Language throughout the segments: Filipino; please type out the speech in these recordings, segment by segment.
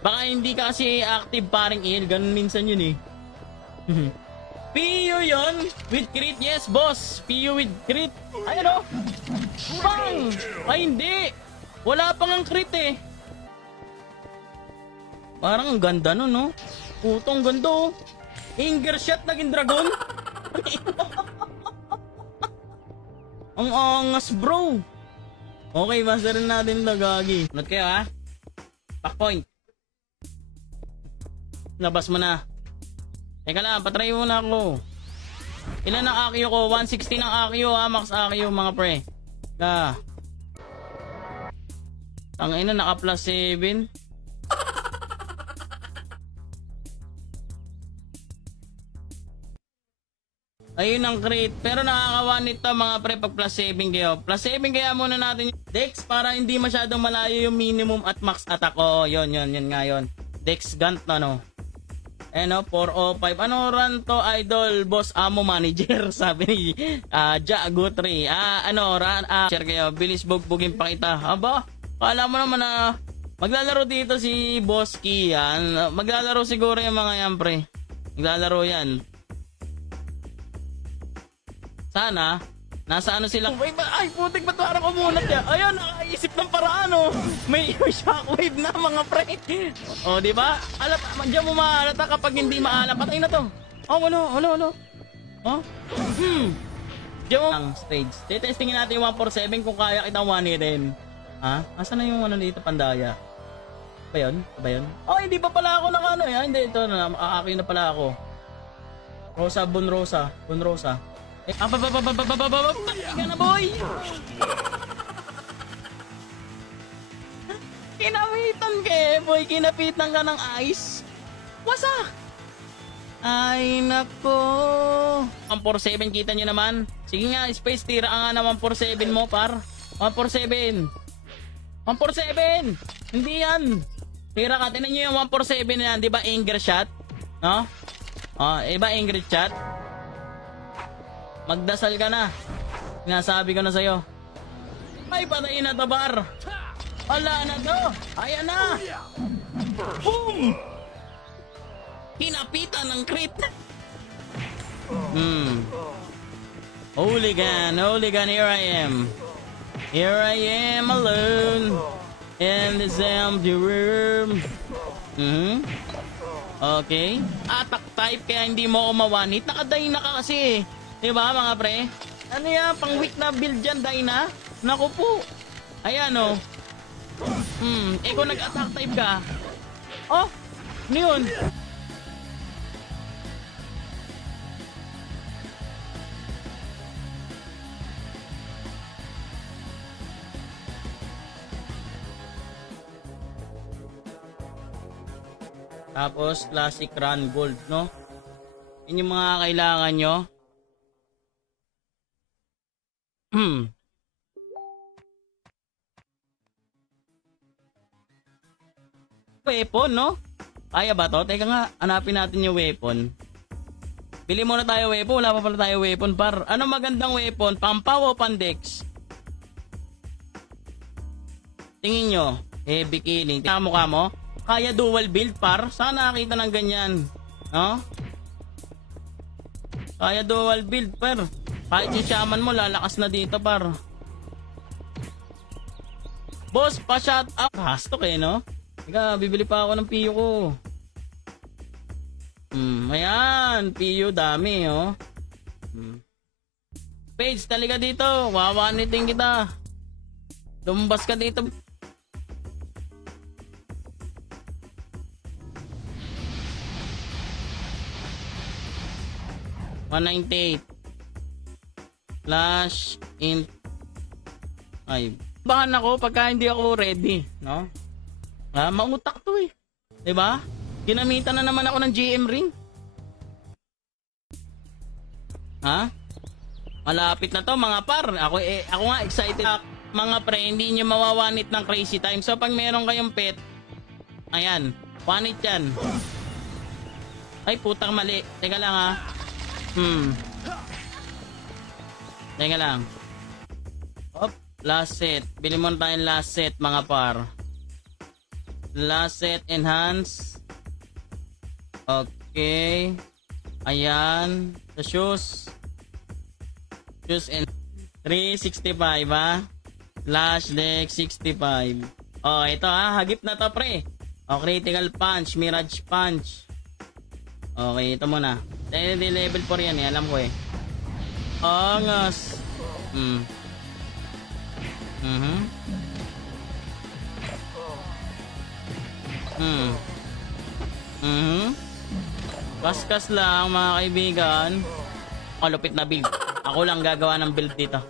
Baka hindi ka kasi active paring il. Ganun minsan yun eh. PU yun. With crit. Yes, boss. PU with crit. Ay, ano? Bang! Ay, hindi. Wala pang ang crit eh. Parang ang ganda nun, no? Putong ganda, oh. Inger shot naging dragon. Ang angas, bro. Okay, masterin natin ito, gagi. Not kayo, ha? Back point. Labas mo na. Teka lang, patry muna ako. Ilan ang Akio ko? 160 ng Akio, ha? Max Akio, mga pre. Tangina, naka plus 7. Ayun ang crit. Pero nakakawa nito mga pre pag plus 7 kayo. Plus 7 kaya muna natin yung Dex para hindi masyadong malayo yung minimum at max attack. Oo, yun nga yun. Dex Gant na, no? Ano, 405. Ano run to, idol? Boss Amo Manager, sabi ni Jagutri. Share kayo. Bilis bugbugin pa kita. Aba, kala mo naman na maglalaro dito si Boss Kian. Maglalaro siguro yung mga yan, pre. Maglalaro yan. Sana, nasa ano sila. Ay, putik, ba't parang kumunat yan? Ayan, nakaisip ng paraan, oh. May shockwave na, mga pre. O, di ba? Diyan mo mahalata kapag hindi maalam. Patay na to. Oh, ano? Oh? Diyan mo. Ang stage. Tetestingin natin yung 147 kung kaya kitang one-hitin. Ha? Asa na yung ano dito, pandaya? Ba yun? Oh, hindi pa pala ako nakano. Hindi, ito na. Aaki na pala ako. Bunrosa. Patay na, boy! Kinapitan ka boy. Kinapitan ka ng ice. Wasak! Ay, nako. 147, kita nyo naman. Sige nga, space, tira nga na 147 mo, par. 147. Hindi yan. Tira ka, tinan nyo yung 147 na yan. Di ba anger shot? No? Iba anger shot? Magdasal ka na. Sinasabi ko na sa'yo. Ay, patayin na to, bar. Wala na to. Ayan na. Boom! Hinapitan ng crit. Hooligan, here I am alone in this empty room. Okay. Attack type kaya hindi mo ako mawanit. Nakaday na ka kasi eh. Diba mga pre? Ano yan? Pang weak na build dyan, Dyna? Naku po. Ayan o. Kung nag-attack type ka. Oh, ano yun? Tapos, classic run gold, no? Yun yung mga kailangan nyo. Weapon, no? Kaya ba to? Teka nga, hanapin natin yung weapon. Bili muna tayo weapon. Wala pa pala tayo weapon, par. Ano magandang weapon? Pampaw o pandex? Tingin nyo. Heavy killing. Tingnan mukha mo. Kaya dual build, par. Sana nakita ng ganyan. No? Kaya dual build, par. Kahit yung shaman mo, lalakas na dito, par. Boss, pa-shot up. Hastok eh, no? Teka, bibili pa ako ng PU ko. Ayan. PU, dami, oh. Page, talaga dito. Wawanitin kita. Lumbas ka dito. $198. Flash in. Ay, bahan ako pagka hindi ako ready, no? Mautak to eh. 'Di ba? Ginamitan na naman ako ng GM ring. Malapit na to mga par. Ako nga excited. Mga pre, hindi nyo mawawanit ng crazy time. So pag meron kayong pet, ayan, wanit yan. Ay, putang mali. Teka lang ha. Teka lang. Last set. Bili mo na tayong last set mga par. Last set, enhance. Okay. Ayan. Sa shoes. Shoes and 365 ha. Flash deck 65. Oh, ito ha. Hagip na to pre. Oh, critical punch. Mirage punch. Okay, ito muna. Di level 4 yan eh. Alam ko eh. Angas. Kaskas lang mga kaibigan. Malupit na build. Ako lang gagawa ng build dito.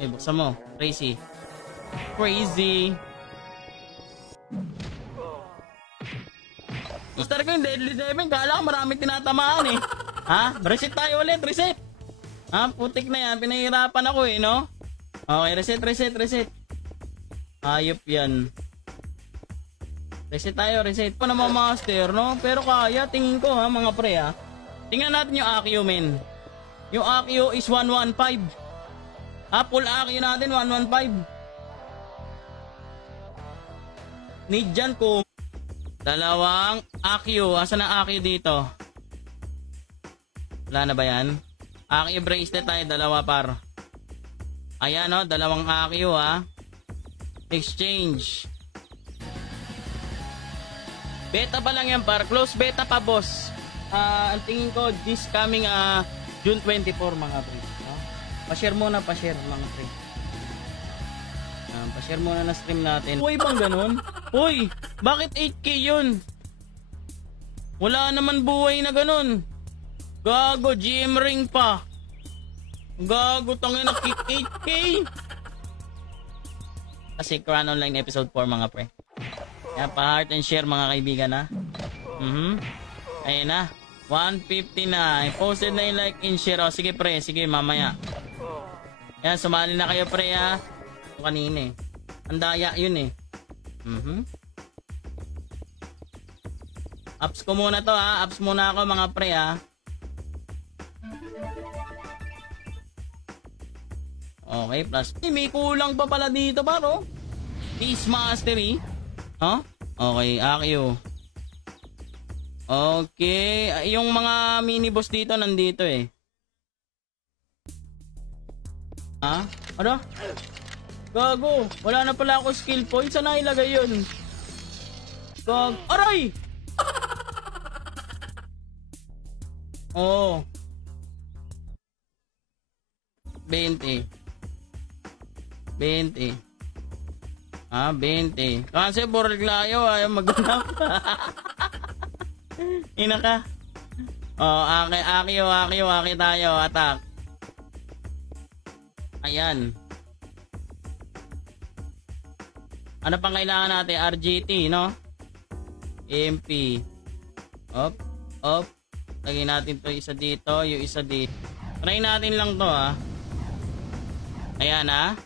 Eh, buksan mo. Crazy. Crazy. Gusto ko yung Deadly Seven. Kala ko marami tinatamaan eh. Ha? Reset tayo ulit. Reset. Ha? Putik na yan. Pinahirapan ako eh, no? Okay, reset. Ayop yan. Reset tayo, reset. Pa naman master, no? Pero kaya, tingin ko ha, mga pre ha. Tingnan natin yung Accio, men. Yung Accio is 115. Ha, full Accio natin, 115. Need dyan ko. Dalawang Accio. Asan ang Accio dito? Wala na ba yan? Accio bracelet tayo, dalawa par. Ayan no, dalawang Accio ha. Exchange. Beta pa lang yan par. Close beta pa boss. Ang tingin ko this coming June 24 mga pre. Pa-share muna, pa-share mga pre. Pa-share muna na stream natin. Uy bang ganun? Uy, bakit 8k yun? Wala naman buhay na ganun. Gago, GM ring pa. Gago, tangin na kick 8k. Kasi Crown Online episode 4 mga pre. Yan, pa-heart and share mga kaibigan ha. Ayun na. 159. Posted na yung like and share. O, sige pre, sige mamaya. Yan, sumali na kayo pre ha. Kanina eh. Ang daya yun eh. Apps ko muna to ha. Apps muna ako mga pre ha. Okay, plus. May kulang pa pala dito paro. Peace Mastery. Huh? Okay, Accio. Okay, yung mga mini boss dito nandito eh. Ha? Ano? Gago, wala na pala ako skill points. Saan na ilagay yun? Gago. Aray! Oh. 20. 20. 20. Kasi Borlayo ayaw maghanap. Ina ka. Oh, aki tayo, attack. Ayan. Ano pang kailangan natin? RGT, no? MP. Up. Lagay natin to isa dito, yung isa dito. Try natin lang to, ha. Ayan, ha.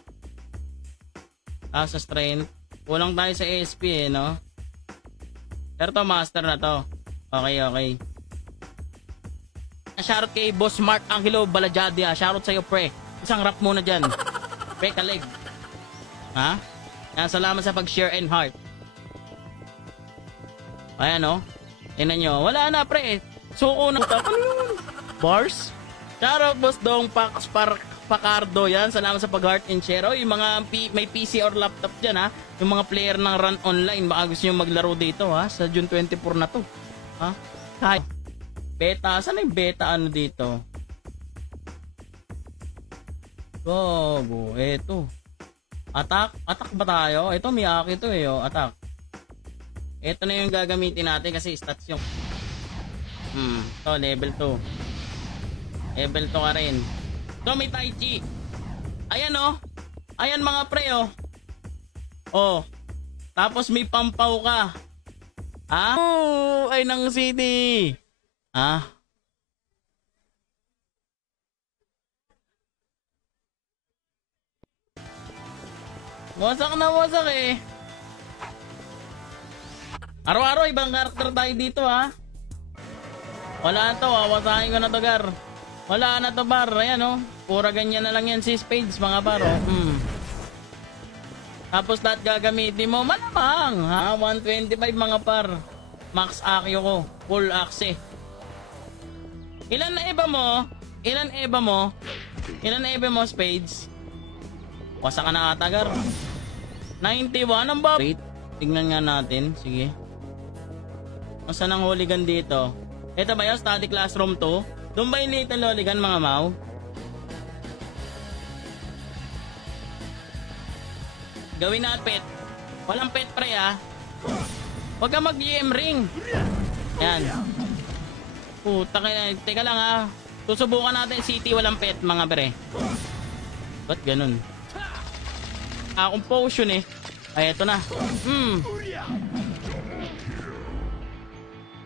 Sa strength. Kulang tayo sa ASP, no? Pero to, master na to. Okay. Shoutout kay Boss Mark Angelo Balajadia. Shoutout sa'yo, pre. Isang rap muna dyan. Pre, kalig. Ha? Yan, salamat sa pag-share and heart. Ayan, no? Tingnan nyo. Wala na, pre. Suko na. Ano yun? Bars? Shoutout, Boss Dong Pacardo. Yan, salamat sa pag-heart and share. Yung mga may PC or laptop dyan, ha? Yung mga player ng Run Online, baka gusto nyo maglaro dito, ha? Sa June 24 na to. Ha? Kahit beta, saan yung beta ano dito? Gogo, eto. Attack ba tayo? Ito Miyaki to eh, oh. Attack. Ito na yung gagamitin natin kasi stats yung to level 2. Level 2 ka rin. So may Tai Chi. Ayan oh. Ayan mga pre oh. Oh. Tapos may pampaw ka. Ah, oh, ay ng city. Ah. Wasak na wasak eh. Araw-araw ibang karakter tayo dito ha. Wala to, wasakin ko na to gar. Wala na to bar, ayan oh. Pura ganyan na lang yan si spades mga bar oh. Tapos lahat gagamitin mo, malamang, ha? 125 mga par. Max Accio ko, full axe. Ilan na eba mo? Ilan eba mo, Spades? Wasa ka na atagar. 91 ang bab. Wait, tignan nga natin. Sige. Masa ng hooligan dito? Ito ba yung static classroom 2? Doon ba yung little hooligan mga mau? Gawin na pet. Walang pet pre ha. Huwag ka mag-GM ring. Yan. Puta kaya. Teka lang ha. Susubukan natin city walang pet mga pre. Ba't ganun? Akong potion eh. Ay eto na.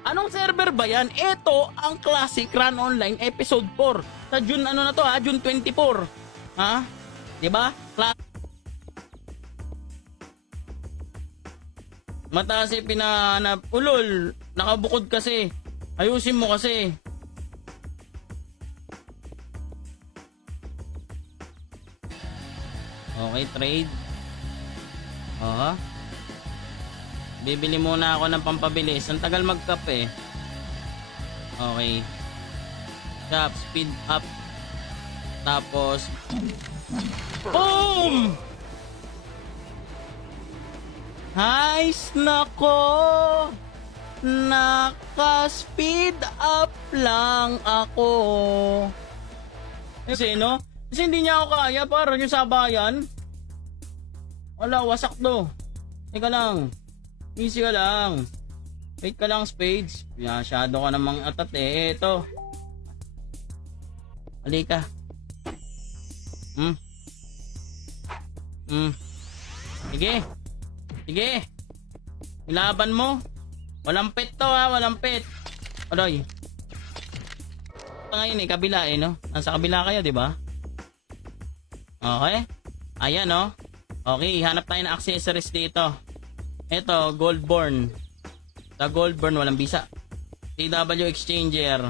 Anong server ba yan? Ito ang Classic Run Online Episode 4. Sa June ano na to ha? June 24. Ha? Diba? Mataas eh pinahanap. Ulol, nakabukod kasi. Ayusin mo kasi. Okay, trade. Aha. Bibili muna ako ng pampabilis. Ang tagal mag-cap eh. Okay. Cap, speed up. Tapos boom! Nice! Nako! Naka-speed up lang ako. Kasi no? Kasi hindi niya ako kaya para yung sabayan. Wala, wasak to. Teka lang. Easy ka lang. Wait ka lang, Spades. Masyado ka namang atat eh. Ito. Halika. Sige. Sige. Ilaban mo. Walang pet to ha. Walang pet. Adoy. Ito ngayon eh. Kabila eh no. Nasa kabila kayo diba? Okay. Ayan no. Okay. Hanap tayo ng accessories dito. Ito. Goldborn. Sa Goldborn walang bisa. CW Exchanger.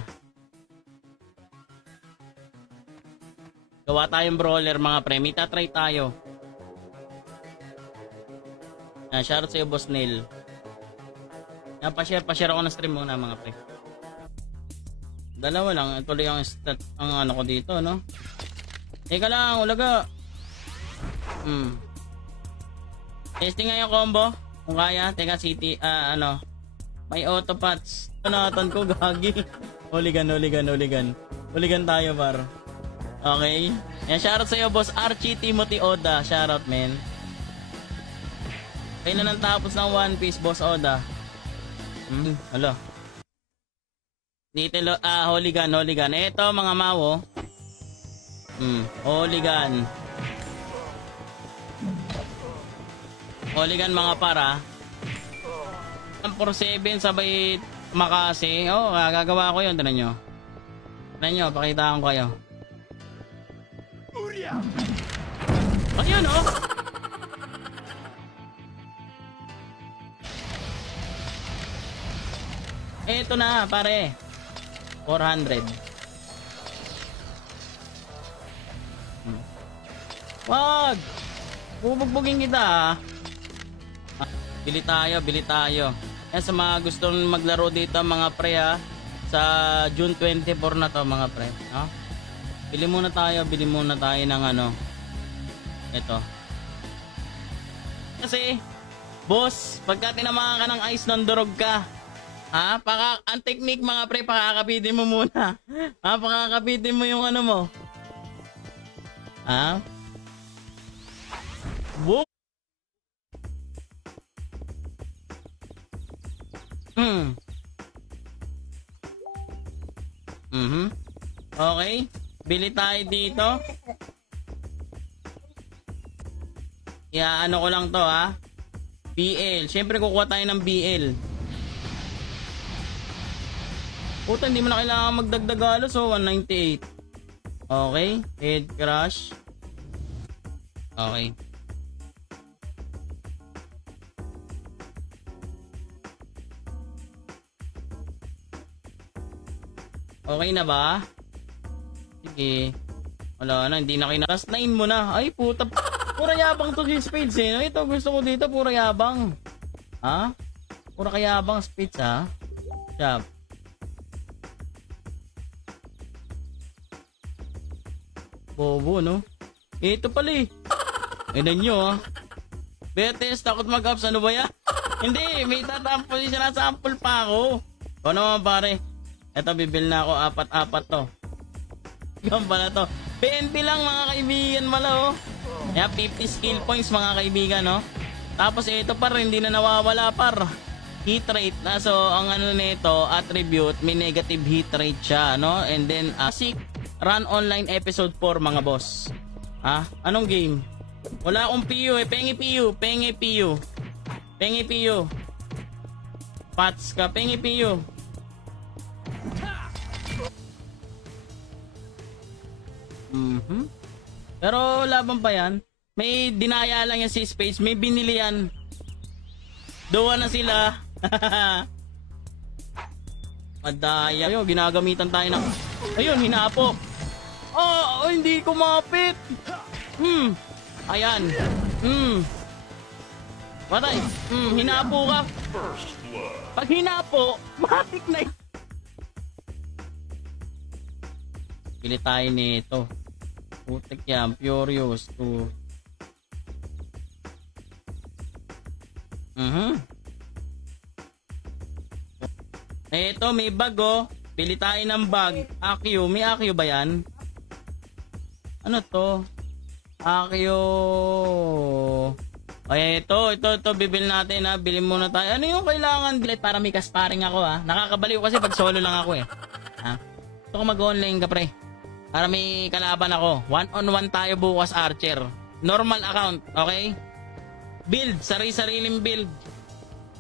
Gawa tayong brawler mga pre. Mita try tayo. Shoutout sa'yo, Boss Neil. Pa-share ako ng stream muna mga pre. Dalawa lang. Tuloy ang stat ang ano ko dito, no? Teka lang, ulaga. Testing nga yung combo. Kung kaya, teka city, ano. May auto patch. Natan ko, gagi. Hooligan. Hooligan tayo, par. Okay. Yan, shoutout sa'yo, Boss Archie Timothy Oda. Shoutout, men. Kaya na nang tapos ng One Piece, Boss Oda. Hala. Dito, hooligan. Ito, mga mawo. Hooligan. Hooligan, mga para. 4-7, sabay makasi. Oh, gagawa ko yun. Tignan nyo, pakita ko kayo. Ayun, oh. Eto na, pare. 400. Wag! Bubugbugin kita, ha? Bili tayo. Yan sa mga gustong maglaro dito, mga pre, ha? Sa June 24 na to, mga pre. No? Bili muna tayo ng ano. Ito. Kasi, boss, pagka tinamaan ka ng ice, nandurog ka. Ha? Ang technique mga pre, pakakapitin mo muna. Ha? Pakakapitin mo yung ano mo. Ha? Whoop! Okay. Bili tayo dito. Ano ko lang to ha. BL. Siyempre kukuha tayo ng BL. Puta, hindi mo na kailangan magdagdag halos. So, 198. Okay. Head crash. Okay. Okay na ba? Sige. Wala na, hindi na kinakasnain mo na. Ay, puta. Pura yabang to si Spades eh. No? Ito gusto ko dito, pura yabang. Ha? Pura kayabang Spades ha? Shop. Bobo no? Ito pala eh. Tignan nyo ha. Betes, takot mag-ups. Ano ba yan? Hindi, may tatampo siya na sample pa ako. O naman pare. Ito, bibil na ako. Apat-apat to. Yan pala to. PNP lang mga kaibigan mala oh. Kaya 50 skill points mga kaibigan no. Tapos ito par, hindi na nawawala par. Hit rate na. So, ang ano nito, attribute, may negative hit rate siya no. And then, Classic Run Online Episode 4 mga boss. Ha? Anong game? Wala akong PU eh. Pengi PU. Pengi PU. Pengi PU. Pats ka. Pengi PU. Pero laban pa yan. May dinaya lang yan si Spades. May binili yan. Doon na sila. Madaya. Ayun, ginagamitan tayo ng... Ayun, hinapo. Oh, hindi kumapit. Ayan. Patay. Hinapo ka. Pag hinapo, matik na yun. Pili tayo nito. Putik yan. Furious 2. Ito, may bag oh. Pili tayo ng bag. Accio. May Accio ba yan? Ano to? Accio. Ay, ito. Bibil natin ha. Bilhin muna tayo. Ano yung kailangan? Para may kasparing ako ha. Nakakabaliw kasi pag solo lang ako eh. Ha? Ito ko mag-online ka pre. Para may kalaban ako. 1-on-1 tayo bukas Archer. Normal account. Okay? Build. Sari-sariling build.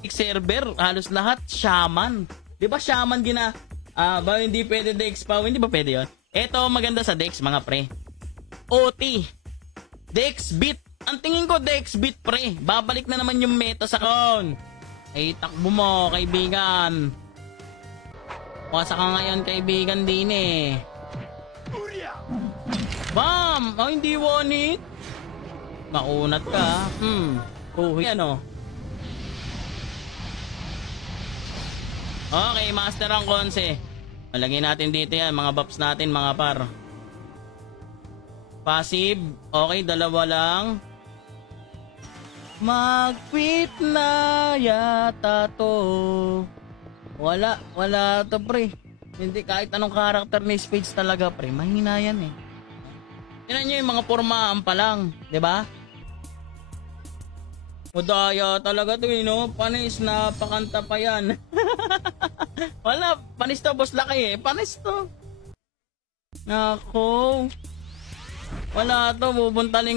Server. Halos lahat. Shaman. Diba Shaman gina... ba hindi pwede Dex pa? Hindi ba pwede yun? Ito maganda sa Dex mga pre. OT. Dex Beat. Ang tingin ko Dex Beat pre. Babalik na naman yung meta sa account. Ay takbo mo kaibigan. Wasa ka ngayon kaibigan din eh. Bam! Oh hindi one it. Makunat ka. Ano? Okay, master ang konse. Malagyan natin dito yan, mga buffs natin mga par. Passive, okay, dalawa lang. Mag-quit na yata to. Wala to pre. Hindi kahit anong karakter ni Spades talaga pre, mahina yan eh. Tingnan nyo yung mga pormahan pa lang, di ba? Madaya talaga to no? Panis na pakanta pa yan. Wala, panis to boss laki eh. Panis to. Nako. Wala to, bubuntaling.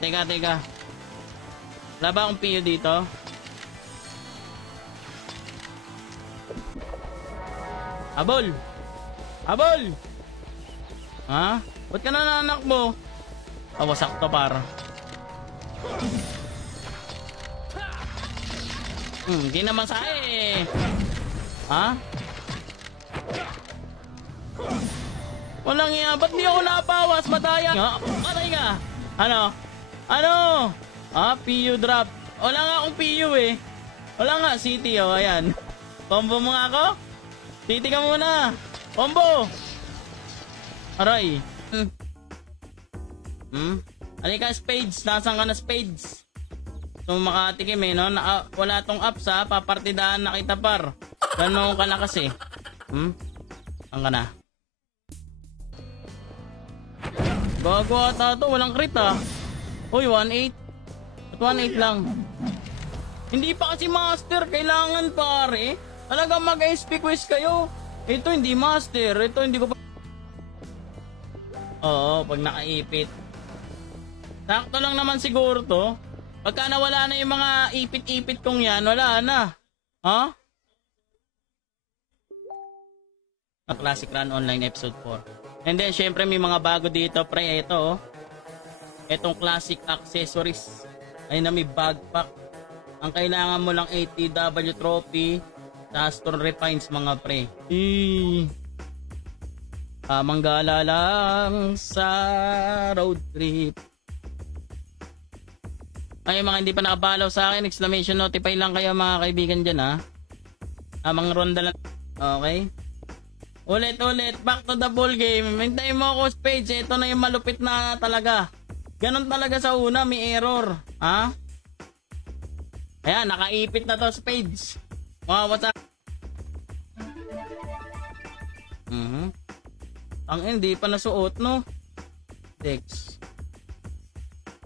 Teka. Wala ba akong PU dito? Abol! Ha? Ba't ka nananak mo? Wasak to para. Hindi naman sa eh. Ha? Walang iya. Ba't di ako napawas? Madaya. Patay ka. Ano? PU drop. Wala nga akong PU eh. Wala nga. City oh. Ayan. Combo mo nga ako? City ka muna. Combo. Aray. Halika Spades. Nasaan ka na Spades? So makatikim eh no? Wala tong apps ha. Papartidahan na kita par. Ganun ka na kasi. Saan ka na? Gago ata to. Walang crit ha. Uy 1-8. At 1-8 lang. Hindi pa kasi master. Kailangan pare. Talaga mag-SP quiz kayo. Ito hindi master. Ito hindi ko pa... Oo, pag nakaipit. Sakto lang naman siguro to. Pagka nawala na yung mga ipit-ipit kong yan, wala na. Ha? Classic Run Online Episode 4. And then, syempre may mga bago dito, pre. Ito, oh. Itong classic accessories. Ay na may backpack. Ang kailangan mo lang ATW trophy sa Aston Refines mga pre. Tamang gala lang sa road trip. Ay mga hindi pa nakabalaw sa akin, exclamation notify lang kayo mga kaibigan dyan ha. Tamang ronda lang. Okay. Ulit, back to the ball game. Hintayin mo ako Spades, ito na yung malupit na talaga. Ganon talaga sa una, may error. Ha? Ayan, nakaipit na to Spades. Wow, what's up? Ang hindi pa nasuot no. Dex.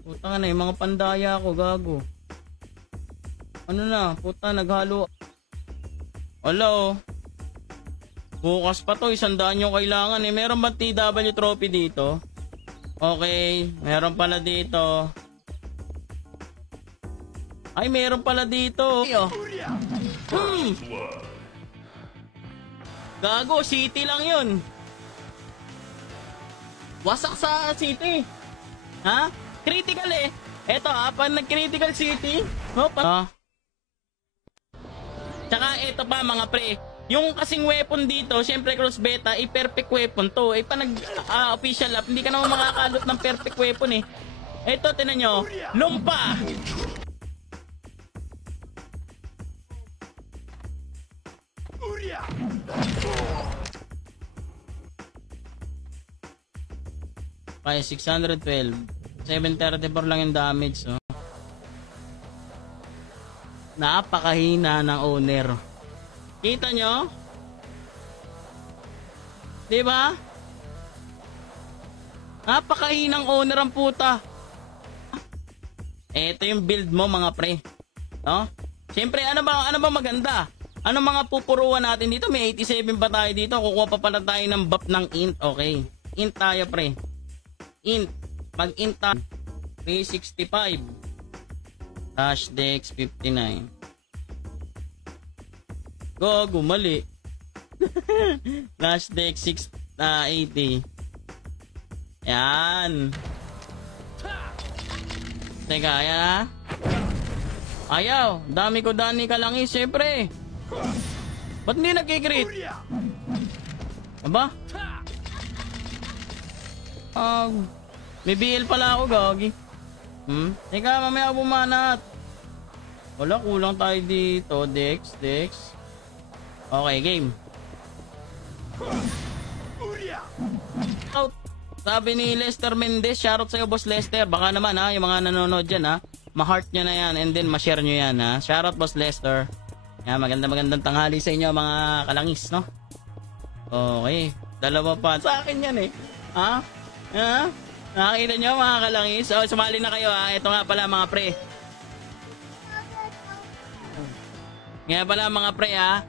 Puta na yung mga pandaya ko, gago. Ano na, puta naghalo. Hello. Bukas pa to, 100 yung kailangan eh. Meron ba TW trophy dito? Okay, meron pala dito. Ay, meron pala dito. Gago, city lang yun. Wasak sa city. Ha? Critical eh. Eto ha, pag nag-critical city. Tsaka eto pa mga pre. Yung kasing weapon dito, syempre cross beta, perfect weapon to. Pa nag-official up, hindi ka naman makakalot ng perfect weapon eh. Eto, tinan nyo. Lumpa! Kaya 612. 734 lang yung damage. Oh. Napakahina ng owner. Kita nyo? Diba? Napakahinang owner ang puta. Ito yung build mo mga pre. No? Siyempre, ano ba maganda? Ano mga pupuruan natin dito? May 87 pa tayo dito. Kukuha pa pala tayo ng buff ng int. Okay. Int tayo pre. Int. Mag-int tayo. 365. Dash Dex 59. Go, mali. Dash Dex 80. Yan. Teka, ayan ha. Ayaw. Dami ko dani ka lang siyempre. Ba't hindi nagkikrit? Aba? May BL pala ako, gagi. Teka, mamaya bumanat. Wala, kulang tayo dito. Dex. Okay, game. Out. Sabi ni Lester Mendez, shoutout sa'yo Boss Lester. Baka naman ha, yung mga nanonood dyan ha, ma-heart nyo na yan and then ma-share nyo yan ha. Shoutout Boss Lester. Yan, magandang tanghali sa inyo mga kalangis, no? Okay, dalawa pa. Sa akin yan eh. Ha? Nakakita nyo mga kalangis? O, sumali na kayo ha. Ito nga pala mga pre. Nga pala mga pre ha.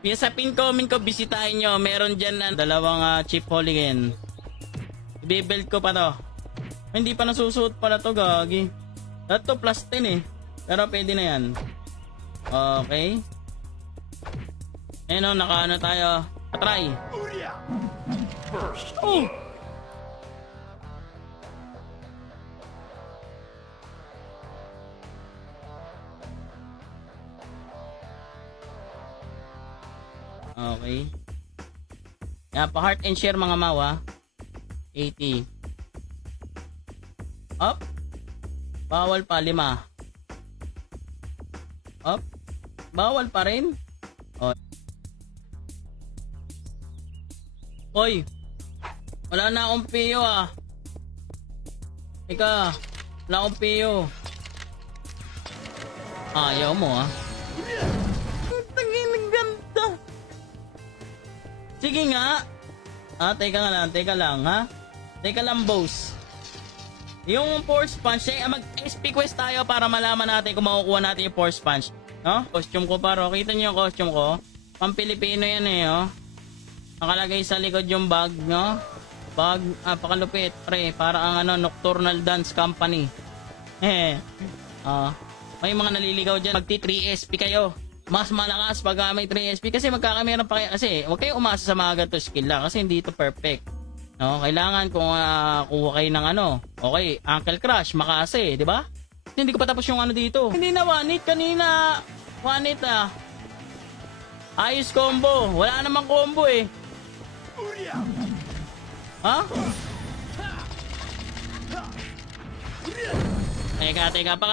Yung sa pin comment ko, bisitahin nyo. Meron dyan dalawang chip hooligan. I-build ko pa to. Hindi pa nasusuot pala to, gagi. Ito plus 10 eh. Pero pwede na yan. Okay. Ayun o, nakaano tayo. Patry. Oh! Okay. Yan, pa-heart and share mga mawa. 80. Up. Bawal pa 5. Up. Bawal pa rin. Oh. Oy. Wala na akong piyo ah. Ika. Wala akong piyo. Ayaw mo ah. Tangin ganda. Sige nga. Teka lang ha. Teka lang boss. Yung force punch, mag-SP quest tayo para malaman natin kung makukuha natin yung force punch. No? Costume ko paro. Kita niyo yung costume ko? Pang-Pilipino yan eh, oh. Nakalagay sa likod yung bag, no? Bag, pakalupit, pre. Para ang Nocturnal Dance Company. May mga naliligaw dyan. Magti 3SP kayo. Mas malakas pag may 3SP kasi magkakameron pa kayo. Kasi huwag kayo umasa sa mga ganito skill lang kasi hindi ito perfect. No, kailangan kung kuha kayo ng okay, Uncle Crush, makase, di ba? Kasi hindi ko pa tapos yung ano dito. Hindi na one hit kanina. One hit ah. Ayos combo. Wala namang combo eh. Ha? Teka pa.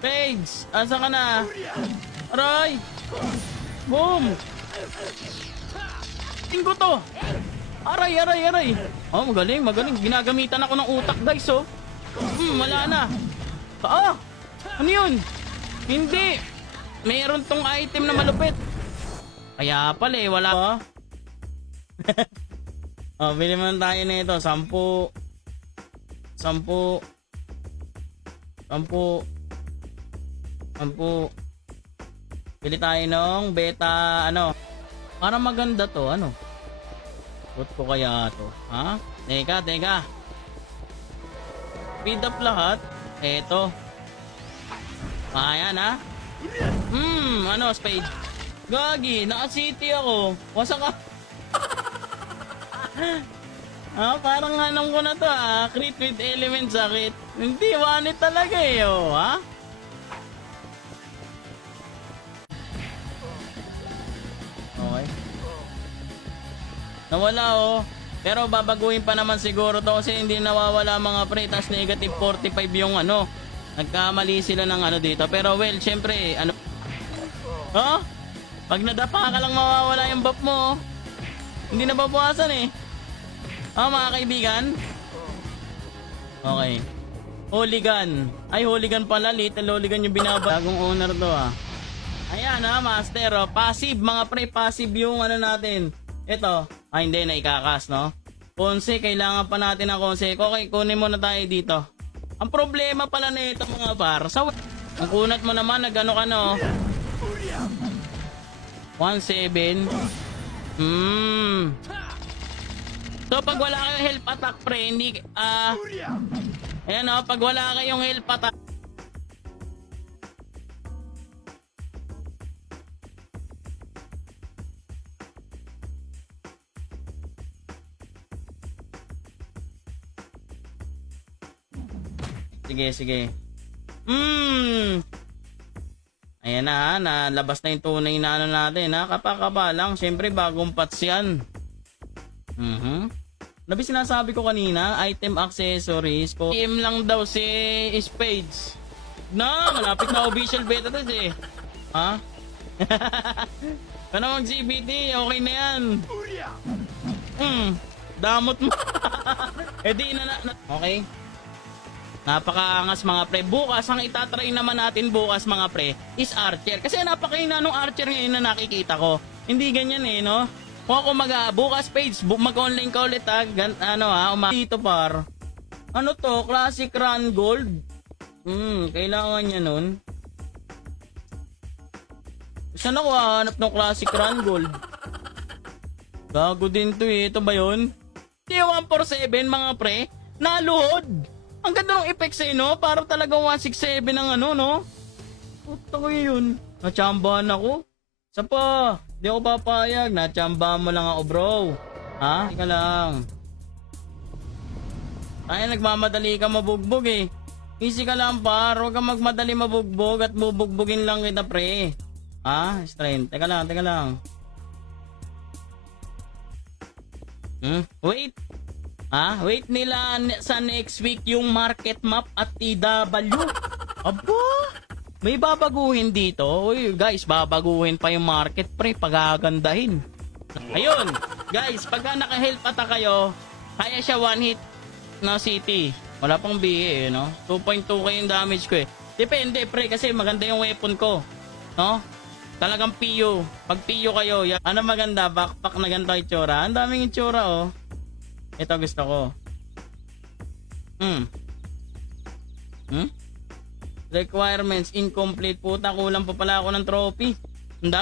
Paige, asa ka na? Aray! Boom! Tingko to! Aray! Oh, magaling. Ginagamitan ako ng utak, guys, oh. Wala na. Ah! Ano yun? Hindi! Meron tong item na malupit. Kaya pala eh, wala pa. Oh, bili mo tayo na ito. 10. Bili tayo ng beta, ano. Para maganda to, ano. Put ko kaya to, ha? Teka. Speed up lahat. Eto. Ayan, ha? Ano, spade. Gagi, naka-city ako. Wasa ka. Parang anong ko na to, crit with element sakit. Hindi, one hit talaga eh, oh, ha? Okay. Nawala, oh. Pero babaguhin pa naman siguro to kasi hindi nawawala mga pre. Tas negative 45 yung ano. Nagkamali sila ng ano dito. Pero well, syempre, ano. Oh? Pag nadapa ka lang mawawala yung buff mo. Hindi na babawasan eh. Mga kaibigan. Okay. Hooligan. Ay, hooligan pala. Little hooligan yung binaba. Bagong owner to Ayan master. Passive mga pre. Passive yung ano natin. Ito. Hindi na ikakas, no? Konse, kailangan pa natin ng konse. Okay, kunin mo na tayo dito. Ang problema pala na ito mga par. Ang kunat mo naman, nagano ka, no? 1-7. So, pag wala kayong health attack, pre, hindi, ayan o, pag wala kayong health attack, Sige. Ayan na, nalabas na yung tunay na ano natin, kapakaba lang. Siyempre, bagong patch yan. Nabi sinasabi ko kanina, item accessories ko. Team lang daw si Spades. Malapit na official beta to eh. Ha? Kano mag CBT, okay na yan. Damot mo. Di na. Okay. Napakaangas mga pre. Bukas, ang itatry naman natin bukas mga pre is archer. Kasi napakaina nung archer ngayon na nakikita ko. Hindi ganyan eh, no? Kung ako bukas page, mag-online ka ulit dito par. Ano to? Classic Run Gold? Kailangan niya nun. Saan ako hanap ng Classic Run Gold? Gago din to eh. Ito ba yun? 147 mga pre. Naluhod. Ang ganda ng effects eh, no? Parang talagang 167 ang ano, no? Puta ko yun. Natsambahan ako. Isa pa. Di ako papayag. Natsambahan mo lang ako, bro. Ha? Ika lang. Ay, nagmamadali ka mabugbog eh. Easy ka lang, par. Huwag ka magmadali mabugbog at bubugbugin lang kita, pre. Ha? Strength. Teka lang. Wait. Wait nila sa next week yung market map at TW. Aba, may babaguhin dito. Uy, guys, babaguhin pa yung market, pre, pagagandahin. Ayun, guys, pagka naka-health attack kayo, kaya siya one hit na city. Wala pang BA, no? 2.2k yung damage ko eh. Depende, pre, kasi maganda yung weapon ko. No? Talagang PU. Pag PU kayo, ano maganda? Backpack na ganito itsura. Ang daming itsura, oh. Ito gusto ko. Requirements incomplete. Puta, kulang pa pala ako ng trophy. Ang dami.